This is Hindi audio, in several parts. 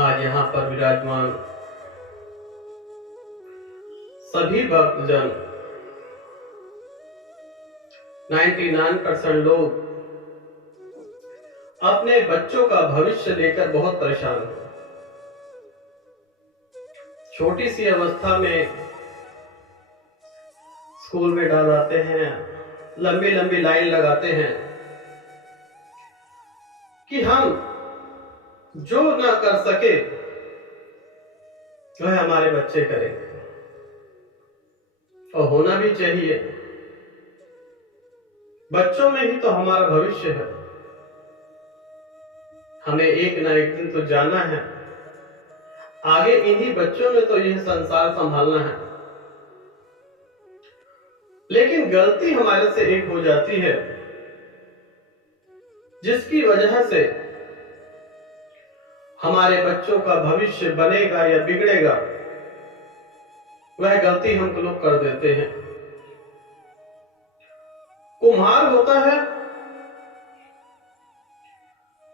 आज यहाँ पर विराजमान सभी भक्तजन 99% लोग अपने बच्चों का भविष्य लेकर बहुत परेशान हैं। छोटी सी अवस्था में स्कूल में डाल आते हैं, लंबी लंबी लाइन लगाते हैं कि हम जो ना कर सके वह हमारे बच्चे करेंगे, और होना भी चाहिए। बच्चों में ही तो हमारा भविष्य है। हमें एक ना एक दिन तो जाना है, आगे इन्हीं बच्चों ने तो यह संसार संभालना है। लेकिन गलती हमारे से एक हो जाती है, जिसकी वजह से हमारे बच्चों का भविष्य बनेगा या बिगड़ेगा, वह गलती हम लोग कर देते हैं। कुम्हार होता है,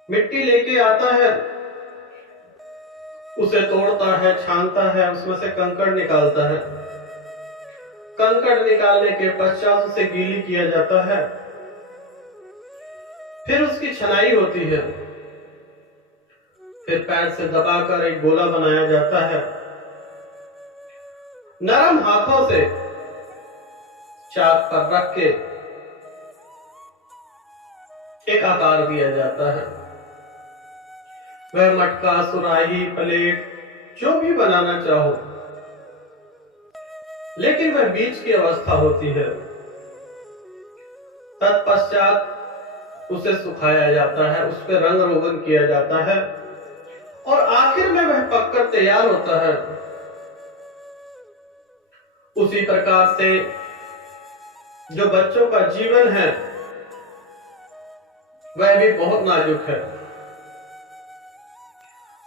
मिट्टी लेके आता है, उसे तोड़ता है, छानता है, उसमें से कंकड़ निकालता है। कंकड़ निकालने के पश्चात उसे गीली किया जाता है, फिर उसकी छनाई होती है, फिर पैर से दबाकर एक गोला बनाया जाता है। नरम हाथों से चाक पर रख के एक आकार दिया जाता है। वह मटका, सुराही, प्लेट जो भी बनाना चाहो, लेकिन वह बीज की अवस्था होती है। तत्पश्चात उसे सुखाया जाता है, उस पर रंग रोगन किया जाता है, और आखिर में वह पककर तैयार होता है। उसी प्रकार से जो बच्चों का जीवन है वह भी बहुत नाजुक है।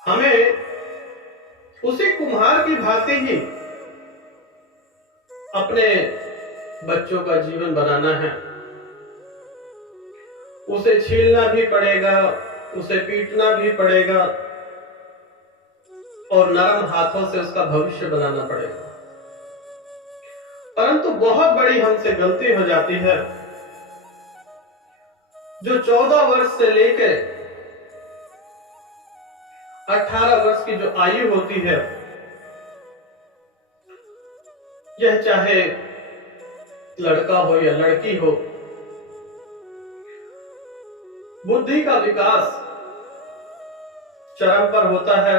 हमें उसी कुम्हार की भांति ही अपने बच्चों का जीवन बनाना है। उसे छीलना भी पड़ेगा, उसे पीटना भी पड़ेगा, और नरम हाथों से उसका भविष्य बनाना पड़ेगा। परंतु बहुत बड़ी हमसे गलती हो जाती है। जो 14 वर्ष से लेकर 18 वर्ष की जो आयु होती है, यह चाहे लड़का हो या लड़की हो, बुद्धि का विकास चरम पर होता है,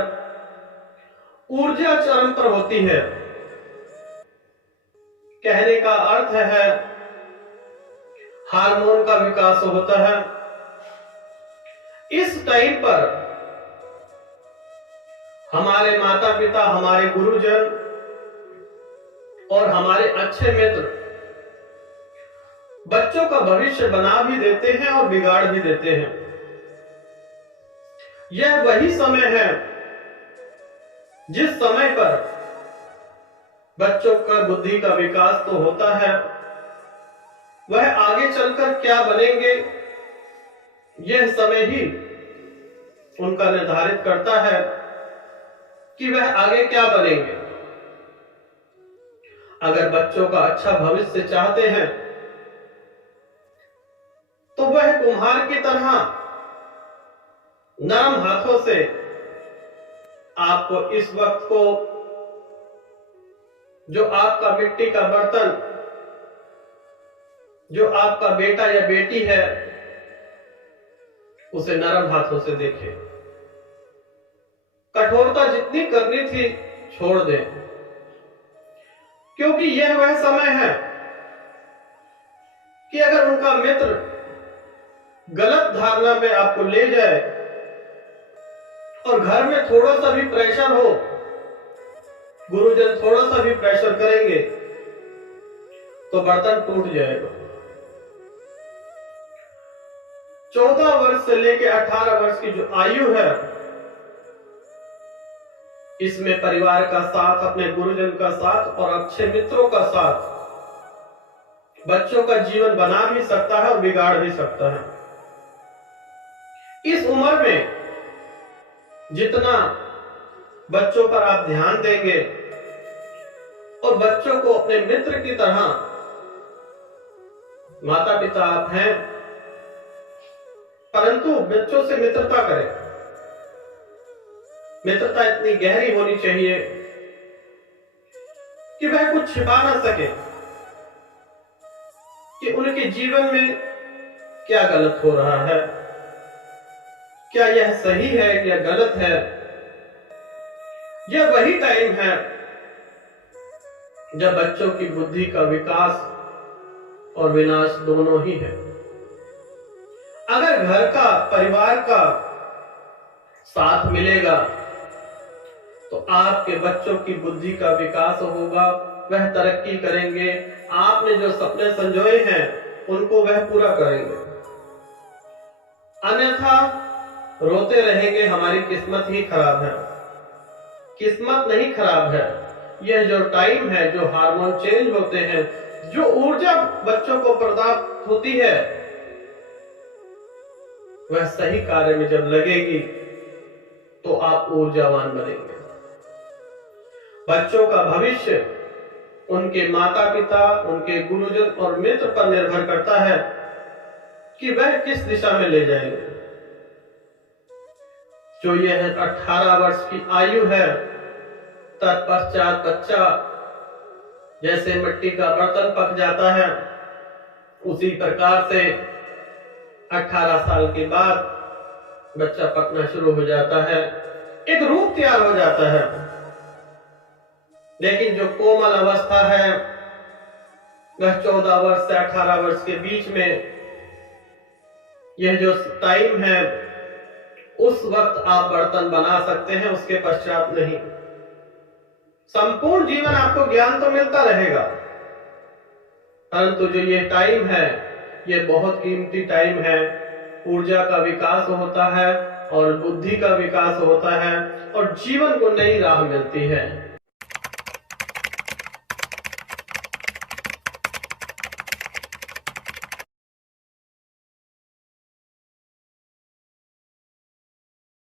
ऊर्जा चरम पर होती है। कहने का अर्थ है हार्मोन का विकास होता है। इस टाइम पर हमारे माता पिता, हमारे गुरुजन और हमारे अच्छे मित्र बच्चों का भविष्य बना भी देते हैं और बिगाड़ भी देते हैं। यह वही समय है जिस समय पर बच्चों का बुद्धि का विकास तो होता है, वह आगे चलकर क्या बनेंगे यह समय ही उनका निर्धारित करता है कि वह आगे क्या बनेंगे। अगर बच्चों का अच्छा भविष्य चाहते हैं तो वह कुम्हार की तरह नरम हाथों से आपको इस वक्त को जो आपका मिट्टी का बर्तन, जो आपका बेटा या बेटी है, उसे नरम हाथों से देखें। कठोरता जितनी करनी थी छोड़ दें, क्योंकि यह वह समय है कि अगर उनका मित्र गलत धारणा में आपको ले जाए और घर में थोड़ा सा भी प्रेशर हो, गुरुजन थोड़ा सा भी प्रेशर करेंगे तो बर्तन टूट जाएगा। 14 वर्ष से लेकर 18 वर्ष की जो आयु है, इसमें परिवार का साथ, अपने गुरुजन का साथ और अच्छे मित्रों का साथ बच्चों का जीवन बना भी सकता है और बिगाड़ भी सकता है। इस उम्र में जितना बच्चों पर आप ध्यान देंगे और बच्चों को अपने मित्र की तरह, माता पिता आप हैं, परंतु बच्चों से मित्रता करें। मित्रता इतनी गहरी होनी चाहिए कि वह कुछ छिपा ना सके कि उनके जीवन में क्या गलत हो रहा है, क्या यह सही है या गलत है। यह वही टाइम है जब बच्चों की बुद्धि का विकास और विनाश दोनों ही है। अगर घर का, परिवार का साथ मिलेगा तो आपके बच्चों की बुद्धि का विकास होगा, वह तरक्की करेंगे, आपने जो सपने संजोए हैं उनको वह पूरा करेंगे। अन्यथा रोते रहेंगे हमारी किस्मत ही खराब है। किस्मत नहीं खराब है, यह जो टाइम है, जो हार्मोन चेंज होते हैं, जो ऊर्जा बच्चों को प्राप्त होती है, वह सही कार्य में जब लगेगी तो आप ऊर्जावान बनेंगे। बच्चों का भविष्य उनके माता पिता, उनके गुरुजन और मित्र पर निर्भर करता है कि वह किस दिशा में ले जाएंगे। जो यह 18 वर्ष की आयु है, तत्पश्चात बच्चा जैसे मिट्टी का बर्तन पक जाता है, उसी प्रकार से 18 साल के बाद बच्चा पकना शुरू हो जाता है, एक रूप तैयार हो जाता है। लेकिन जो कोमल अवस्था है वह 14 वर्ष से 18 वर्ष के बीच में, यह जो टाइम है, उस वक्त आप बर्तन बना सकते हैं, उसके पश्चात नहीं। संपूर्ण जीवन आपको ज्ञान तो मिलता रहेगा, परंतु जो ये टाइम है, ये बहुत कीमती टाइम है। ऊर्जा का विकास होता है और बुद्धि का विकास होता है और जीवन को नई राह मिलती है।